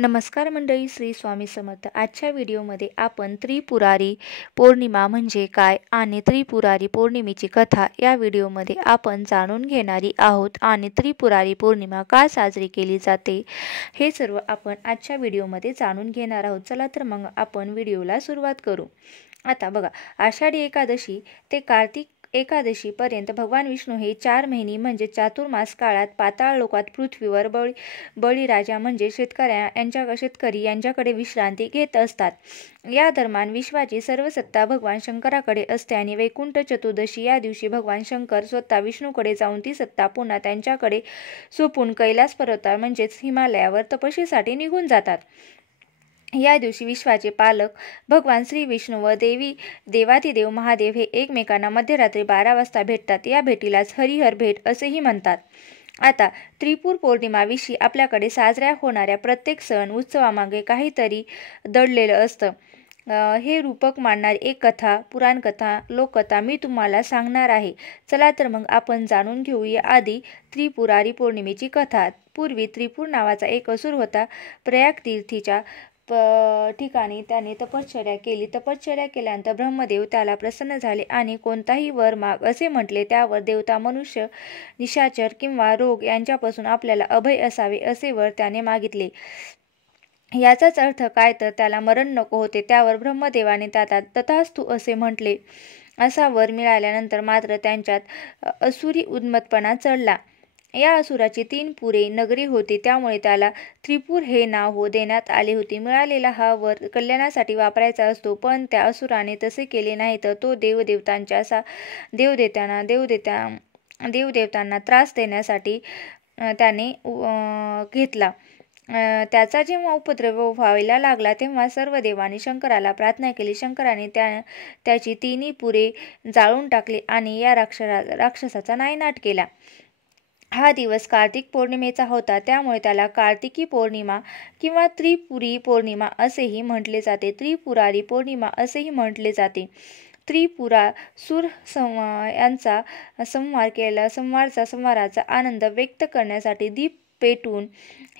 नमस्कार मंडळी, श्री स्वामी समर्थ. आजच्या व्हिडिओमध्ये आपण त्रिपुरारी पौर्णिमा म्हणजे काय आणि त्रिपुरारी पौर्णिमेची कथा या व्हिडिओमध्ये आपण जाणून घेणारी आहोत आणि त्रिपुरारी पौर्णिमा का साजरी केली जाते हे सर्व आपण आजच्या व्हिडिओमध्ये जाणून घेणार आहोत. चला तर मग आपण व्हिडिओला सुरुवात करू. आता बघा, आषाढी एकादशी ते कार्तिक एकादशी पर्यंत भगवान विष्णू हे 4 महिने म्हणजे चातुर्मास काळात पाताळ लोकात पृथ्वीवर बळीराजा म्हणजे शेतकरी यांच्याकडे विश्रांती घेत असतात. या दरम्यान विश्वाची सर्व सत्ता भगवान शंकराकडे असते आणि वैकुंठ चतुर्दशी या दिवशी भगवान शंकर स्वतः विष्णूकडे जाऊन ती सत्ता पुन्हा त्यांच्याकडे सोपून कैलास पर्वतावर म्हणजेच हिमालयावर तपशीसाठी निघून जातात. या दिवशी विश्वाचे पालक भगवान श्री विष्णू व देवाधिदेव महादेव हे एकमेकांना मध्यरात्री 12 वाजता भेटतात. या भेटीलाच हरिहर भेट असेही म्हणतात. आता त्रिपुर पौर्णिमाविषयी आपल्याकडे साजऱ्या होणाऱ्या प्रत्येक सण उत्सवामागे काहीतरी दडलेलं असतं. हे रूपक मांडणारी एक कथा, पुराणकथा, लोककथा मी तुम्हाला सांगणार आहे. चला तर मग आपण जाणून घेऊया आधी त्रिपुरारी पौर्णिमेची कथा. पूर्वी त्रिपुर नावाचा एक असुर होता. प्रयाग तीर्थीच्या ठिकाणी त्याने तपश्चर्या केली. तपश्चर्या केल्यानंतर ब्रह्मदेव त्याला प्रसन्न झाले आणि कोणताही वर माग असे म्हटले. त्यावर देवता, मनुष्य, निशाचर किंवा रोग यांच्यापासून आपल्याला अभय असावे असे वर त्याने मागितले. याचाच अर्थ काय तर त्याला मरण नको होते. त्यावर ब्रह्मदेवाने त्याला तथास्तु असे म्हटले. असा वर मिळाल्यानंतर मात्र त्यांच्यात असुरी उन्मत्तपणा चढला. या असुराची 3 पुरे नगरी होती, त्यामुळे त्याला त्रिपुर हे नाव देण्यात आले होते. मिळालेला हा वर कल्याणासाठी वापरायचा असतो, पण त्या असुराने तसे केले नाही. तर तो देवदेवतांना त्रास देण्यासाठी त्याने घेतला. त्याचा जेव्हा उपद्रव व्हायला लागला तेव्हा सर्व देवांनी शंकराला प्रार्थना केली. शंकराने त्याची 3 पुरे जाळून टाकली आणि या राक्षसाचा नायनाट केला. हा दिवस कार्तिक पौर्णिमेचा होता, त्यामुळे त्याला कार्तिकी पौर्णिमा किंवा त्रिपुरी पौर्णिमा असेही म्हटले जाते. त्रिपुरारी पौर्णिमा असेही म्हटले जाते. त्रिपुरासुर यांचा संहाराचा आनंद व्यक्त करण्यासाठी दीप पेटून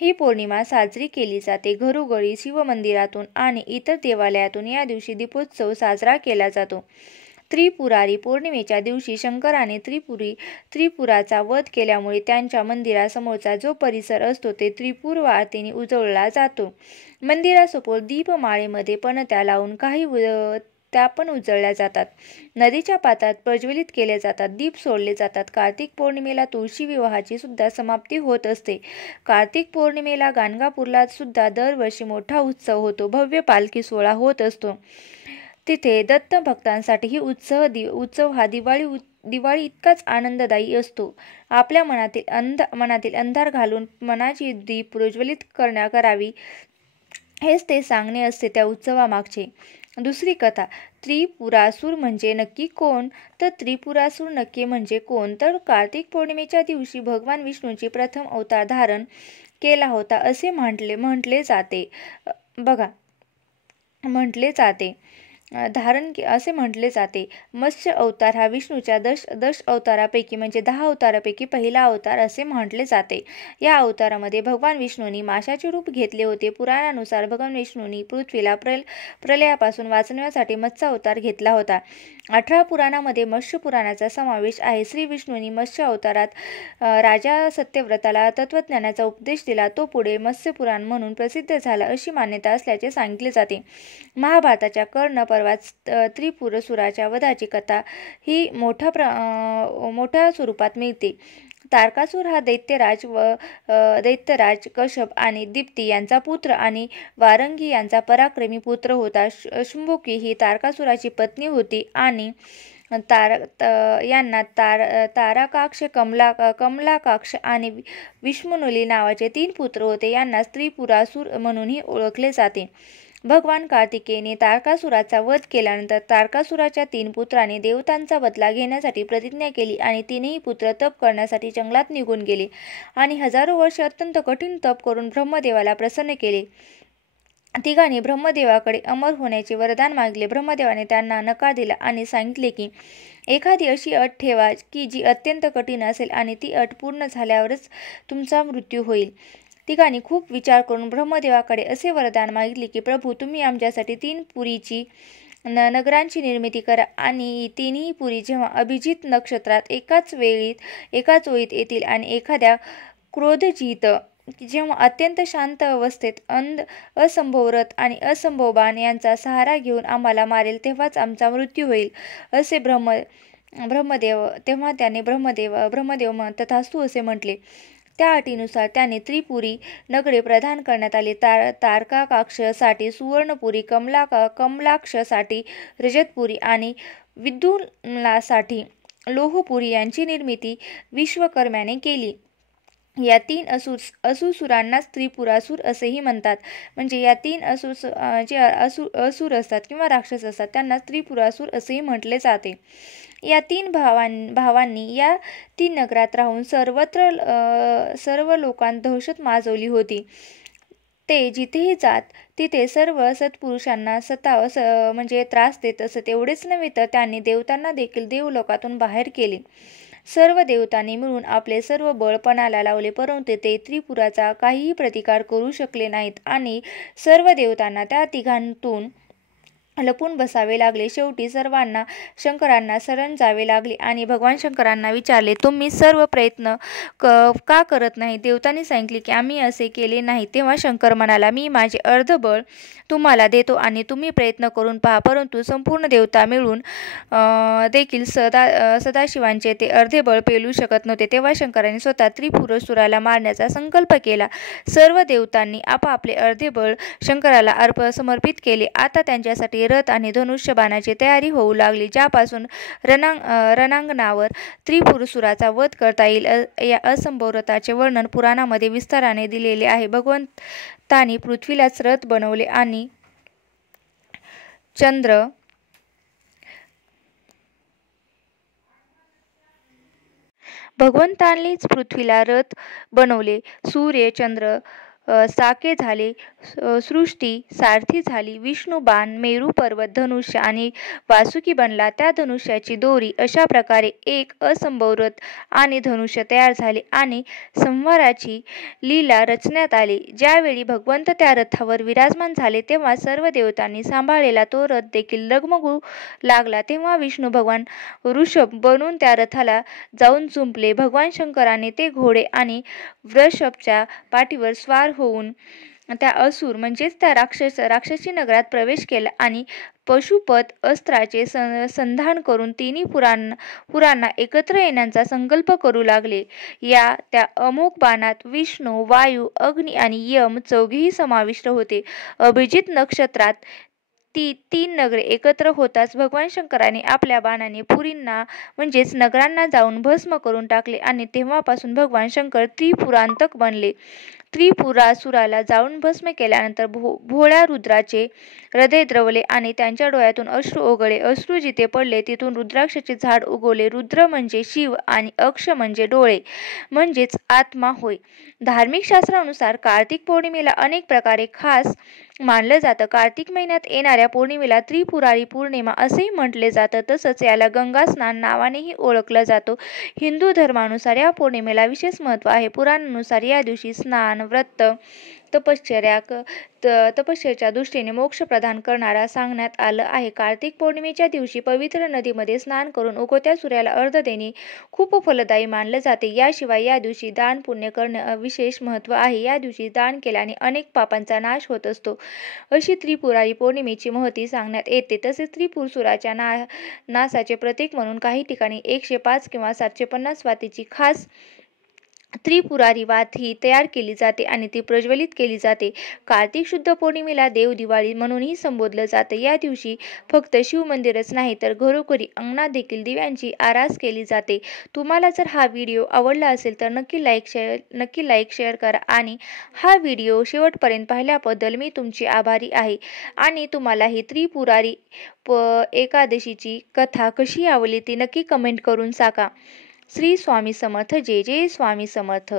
ही पौर्णिमा साजरी केली जाते. घरोघरी, शिवमंदिरातून आणि इतर देवालयातून या दिवशी दीपोत्सव साजरा केला जातो. त्रिपुरारी पौर्णिमेच्या दिवशी शंकराने त्रिपुराचा वध केल्यामुळे त्यांच्या मंदिरासमोरचा जो परिसर असतो ते त्रिपुर आरतीने उजळला जातो. मंदिरासमोर दीपमाळेमध्ये पणत्या लावून काही त्या पण उजळल्या जातात. नदीच्या पात्रात प्रज्वलित केले जातात. दीप सोडले जातात. कार्तिक पौर्णिमेला तुळशी विवाहाची सुद्धा समाप्ती होत असते. कार्तिक पौर्णिमेला गाणगापूरला सुद्धा दरवर्षी मोठा उत्सव होतो. भव्य पालखी सोहळा होत असतो. तिथे दत्त भक्तांसाठी ही उत्सव हा दिवाळी इतकाच आनंददायी असतो. आपल्या मनातील अंधार घालून मनाची दीप प्रज्वलित करावी हेच ते सांगणे असते त्या उत्सवामागचे. दुसरी कथा. त्रिपुरासूर म्हणजे नक्की कोण? तर त्रिपुरासूर नक्की म्हणजे कोण तर कार्तिक पौर्णिमेच्या दिवशी भगवान विष्णूची प्रथम अवतार धारण केला होता असे म्हटले जाते. मत्स्य अवतार हा विष्णूच्या दश अवतारापैकी म्हणजे 10 अवतारापैकी पहिला अवतार असे म्हटले जाते. या अवतारामध्ये भगवान विष्णूंनी माशाचे रूप घेतले होते. पुराणानुसार भगवान विष्णूंनी पृथ्वीला प्रलयापासून वाचवण्यासाठी मत्स्य अवतार घेतला होता. 18 पुराणामध्ये मत्स्य पुराणाचा समावेश आहे. श्री विष्णूंनी मत्स्य अवतारात राजा सत्यव्रताला तत्वज्ञानाचा उपदेश दिला. तो पुढे मत्स्य पुराण म्हणून प्रसिद्ध झाला अशी मान्यता असल्याचे सांगितले जाते. महाभारताच्या कर्ण पर्वात त्रिपुरासुराच्या वधाची कथा ही मोठ्या स्वरूपात मिळते. तारकासूर हा दैत्यराज कश्यप आणि दीप्ती यांचा पुत्र आणि वारंगी यांचा पराक्रमी पुत्र होता. शुंभुकी ही तारकासुराची पत्नी होती आणि यांना तारकाक्ष, कमलाकाक्ष आणि विष्णुनुली नावाचे 3 पुत्र होते. यांना त्रिपुरासूर म्हणूनही ओळखले जाते. भगवान कार्तिकेयने तारकासुराचा वध केल्यानंतर तारकासुराच्या 3 पुत्रांनी देवतांचा बदला घेण्यासाठी प्रतिज्ञा केली आणि 3ही पुत्र तप करण्यासाठी जंगलात निघून गेले आणि हजारो वर्ष अत्यंत कठीण तप करून ब्रह्मदेवाला प्रसन्न केले. तिघांनी ब्रह्मदेवाकडे अमर होण्याचे वरदान मागितले. ब्रह्मदेवाने त्यांना नकार दिला आणि सांगितले की एखादी अशी अट ठेवा की जी अत्यंत कठीण असेल आणि ती अट पूर्ण झाल्यावरच तुमचा मृत्यू होईल. तिघांनी खूप विचार करून ब्रह्मदेवाकडे असे वरदान मागितले की प्रभू, तुम्ही आमच्यासाठी 3 पुरीची नगरांची निर्मिती करा आणि तिन्ही पुरी जेव्हा अभिजित नक्षत्रात एकाच ओळीत येतील आणि एखाद्या क्रोधजित जेव्हा अत्यंत शांत अवस्थेत असंभव रथ आणि असंभव बाण यांचा सहारा घेऊन आम्हाला मारेल तेव्हाच आमचा मृत्यू होईल असे ब्रह्मदेव तेव्हा त्याने ब्रह्मदेव तथास्तु असे म्हटले. त्या अटीनुसार त्याने त्रिपुरी नगरे प्रदान करण्यात आली. तारकाक्षसाठी सुवर्णपुरी, कमलाक्षसाठी रजतपुरी आणि विद्युल्लासाठी लोहपुरी यांची निर्मिती विश्वकर्म्याने केली. या 3 असुरांनाच त्रिपुरासुर असेही म्हणतात. म्हणजे या 3 असुर असतात किंवा राक्षस असतात त्यांना त्रिपुरासुर असेही म्हटले जाते. या 3 भावांनी या 3 नगरात राहून सर्व लोकांत दहशत माजवली होती. ते जिथेही जात तिथे सर्व सत्पुरुषांना म्हणजे त्रास देत असत. एवढेच नव्हे तर त्यांनी देवतांना देखील देवलोकातून बाहेर केले. सर्व देवतांनी मिळून आपले सर्व बळ पणाला लावले, परंतु ते त्रिपुराचा काहीही प्रतिकार करू शकले नाहीत आणि सर्व देवतांना त्या तिघांतून लपून बसावे लागले. शेवटी सर्वांना शंकरांना शरण जावे लागले आणि भगवान शंकरांना विचारले, तुम्ही सर्व प्रयत्न का करत नाही? देवतांनी सांगितले की आम्ही असे केले नाही. तेव्हा शंकर म्हणाला, मी माझे अर्धबळ तुम्हाला देतो आणि तुम्ही प्रयत्न करून पहा. परंतु संपूर्ण देवता मिळून देखील सदाशिवांचे ते अर्धे बळ पेलू शकत नव्हते. तेव्हा शंकरांनी स्वतः त्रिपुरासुराला मारण्याचा संकल्प केला. सर्व देवतांनी आपापले अर्धे बळ शंकराला समर्पित केले. आता त्यांच्यासाठी रथ आणि धनुष्य बाणाची तयारी होऊ लागली, ज्यापासून रणांगणावर त्रिपुरासुराचा वध करता येईल. या असंभव रथाचे वर्णन पुराणामध्ये विस्ताराने दिलेले आहे. भगवंतांनी पृथ्वीलाच रथ बनवले आणि भगवंतांनीच पृथ्वीला रथ बनवले. सूर्य चंद्र साके झाले, सृष्टी सारथी झाली. विष्णू बाण, मेरू पर्वत धनुष्य आणि वासुकी बनला. त्या धनुष्याची दोरी अशा प्रकारे एक असंभव रथ आणि धनुष्य तयार झाले आणि संहाराची लीला रचण्यात आली. ज्यावेळी भगवंत त्या रथावर विराजमान झाले तेव्हा सर्व देवतांनी सांभाळलेला तो रथ देखील डगमगू लागला. तेव्हा विष्णू भगवान ऋषभ बनून त्या रथाला जाऊन झुंपले. भगवान शंकराने ते घोडे आणि वृषभच्या पाठीवर स्वार होऊन त्या असुर म्हणजेच त्या राक्षसी नगरात प्रवेश केला आणि पशुपत अस्त्राचे संधान करून तिन्ही पुरांना एकत्र येण्याचा संकल्प करू लागले. त्या अमोघ बाणात विष्णू, वायू, अग्नी आणि यम चौघेही समाविष्ट होते. अभिजित नक्षत्रात ती 3 नगरे एकत्र होताच भगवान शंकराने आपल्या बाणाने पुरींना म्हणजेच नगरांना जाऊन भस्म करून टाकले आणि तेव्हापासून भगवान शंकर त्रिपुरांतक बनले. त्रिपुरासुराला जाळून भस्म केल्यानंतर भोळ्या रुद्राचे हृदय द्रवले आणि त्यांच्या डोळ्यातून अश्रू ओघळले. अश्रू जिथे पडले तिथून रुद्राक्षाचे झाड उगवले. रुद्र म्हणजे शिव आणि अक्ष म्हणजे डोळे म्हणजेच आत्मा होय. धार्मिक शास्त्रानुसार कार्तिक पौर्णिमेला अनेक प्रकारे खास मानलं जातं. कार्तिक महिन्यात येणाऱ्या पौर्णिमेला त्रिपुरारी पौर्णिमा असेही म्हटले जातं. तसंच याला गंगा स्नान नावानेही ओळखलं जातं. हिंदू धर्मानुसार या पौर्णिमेला विशेष महत्त्व आहे. पुराणानुसार या दिवशी स्नान, व्रत, तपश्चर्याच्या दृष्टीने मोक्ष प्रदान करणारा सांगण्यात आलं आहे. कार्तिक पौर्णिमेच्या दिवशी पवित्र नदीमध्ये स्नान करून उगवत्या सूर्याला अर्घ्य देणे खूप फलदायी मानले जाते. याशिवाय या दिवशी दान पुण्य करणे विशेष महत्त्व आहे. या दिवशी दान केल्याने अनेक पापांचा नाश होत असतो, अशी त्रिपुरारी पौर्णिमेची महती सांगण्यात येते. तसेच त्रिपुरासुराच्या नासाचे प्रतीक म्हणून काही ठिकाणी 105 किंवा 750 वातीची खास त्रिपुरारी वात ही तयार केली जाते आणि ती प्रज्वलित केली जाते. कार्तिक शुद्ध पौर्णिमेला देव दिवाळी म्हणूनही संबोधलं जातं. या दिवशी फक्त शिव मंदिरच नाही तर घरोघरी अंगणात देखील दिव्यांची आरास केली जाते. तुम्हाला जर हा व्हिडिओ आवडला असेल तर नक्की लाईक शेअर करा आणि हा व्हिडिओ शेवटपर्यंत पाहिल्याबद्दल मी तुमची आभारी आहे. आणि तुम्हाला ही त्रिपुरारी एकादशीची कथा कशी आवडली ती नक्की कमेंट करून सांगा. श्री स्वामी समर्थ. जय जय स्वामी समर्थ.